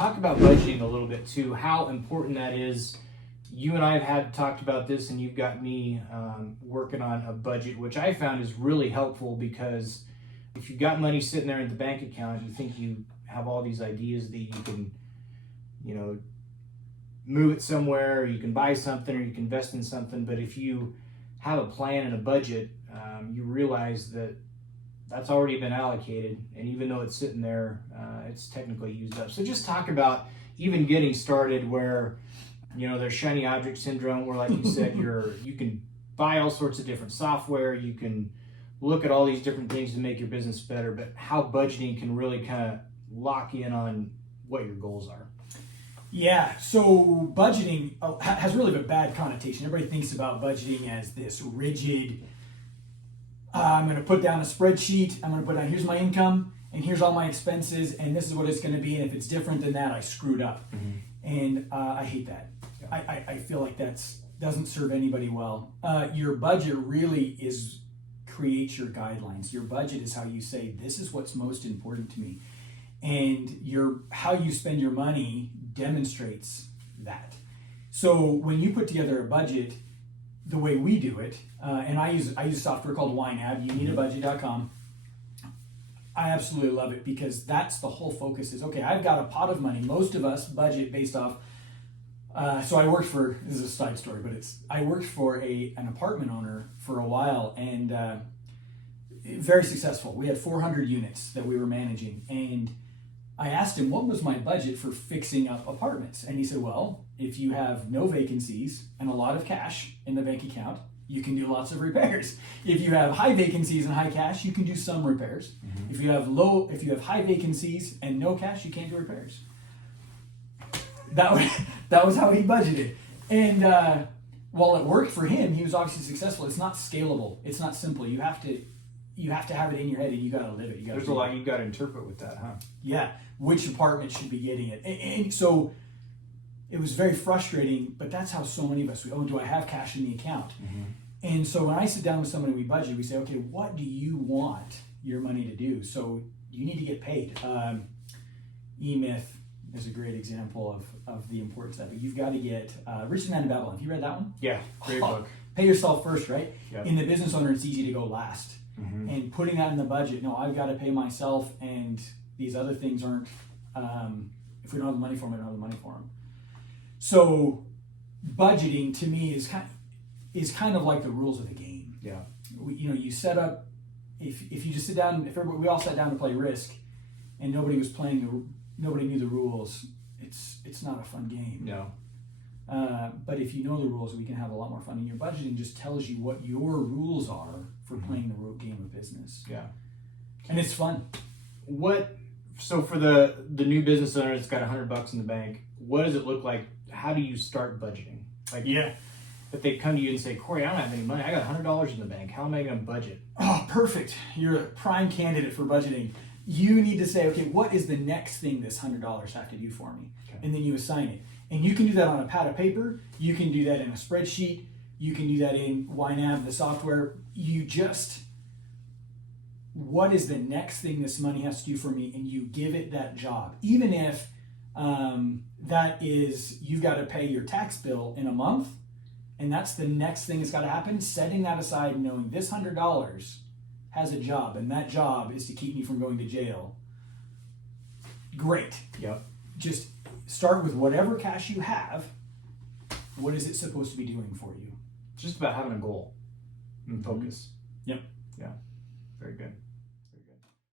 talk about budgeting a little bit too, how important that is. You and I have talked about this, and you've got me working on a budget, which I found is really helpful, because if you've got money sitting there in the bank account, you think you have all these ideas that you can, move it somewhere, or you can buy something, or you can invest in something. But if you have a plan and a budget, you realize that that's already been allocated, and even though it's sitting there, it's technically used up. So just talk about even getting started where, there's shiny object syndrome, where, like you said, you can buy all sorts of different software, you can look at all these different things to make your business better, but how budgeting can really kind of lock in on what your goals are. Yeah, so budgeting has really a bad connotation. Everybody thinks about budgeting as this rigid, I'm going to put down a spreadsheet, I'm going to put down, here's my income, and here's all my expenses, and this is what it's going to be, and if it's different than that, I screwed up. Mm-hmm. And I hate that. Yeah. I feel like that doesn't serve anybody well. Your budget really creates your guidelines. Your budget is how you say, this is what's most important to me. And how you spend your money demonstrates that. So when you put together a budget, the way we do it, and I use software called YNAB, youneedabudget.com. I absolutely love it, because that's the whole focus is, okay, I've got a pot of money. Most of us budget based off, so I worked for, this is a side story, but I worked for an apartment owner for a while, and very successful. We had 400 units that we were managing, and I asked him, what was my budget for fixing up apartments? And he said, well, if you have no vacancies and a lot of cash in the bank account, you can do lots of repairs. If you have high vacancies and high cash, you can do some repairs. Mm-hmm. If you have high vacancies and no cash, you can't do repairs. That was how he budgeted. And while it worked for him, he was obviously successful. It's not scalable. It's not simple. You have to have it in your head, and you got to live it. There's a lot you got to interpret with that, huh? Yeah, which apartment should be getting it, and so it was very frustrating. But that's how so many of us. Do I have cash in the account? Mm-hmm. And so when I sit down with somebody, we budget. We say, okay, what do you want your money to do? So you need to get paid. E-Myth is a great example of the importance of that. But you've got to get Rich Man in Babylon. Have you read that one? Yeah, great book. Pay yourself first, right? Yep. In the business owner, it's easy to go last. Mm-hmm. And putting that in the budget, no, I've got to pay myself, and these other things aren't, if we don't have the money for them, we don't have the money for them. So budgeting to me is kind of like the rules of the game. Yeah. You set up, if you just sit down, we all sat down to play Risk, and nobody knew the rules, it's not a fun game. No. But if you know the rules, we can have a lot more fun. And your budgeting just tells you what your rules are for playing the game of business. Yeah. And it's fun. So for the new business owner that's got $100 in the bank, what does it look like? How do you start budgeting? If they come to you and say, Cory, I don't have any money. I got $100 in the bank. How am I going to budget? Oh, perfect. You're a prime candidate for budgeting. You need to say, okay, what is the next thing this $100 have to do for me? Okay. And then you assign it. And you can do that on a pad of paper. You can do that in a spreadsheet. You can do that in YNAB, the software. What is the next thing this money has to do for me? And you give it that job. Even if that is, you've got to pay your tax bill in a month, and that's the next thing that's got to happen, setting that aside and knowing this $100 has a job, and that job is to keep me from going to jail. Great. Yep. Just start with whatever cash you have. What is it supposed to be doing for you? It's just about having a goal and focus. Yep. Yeah. Very good.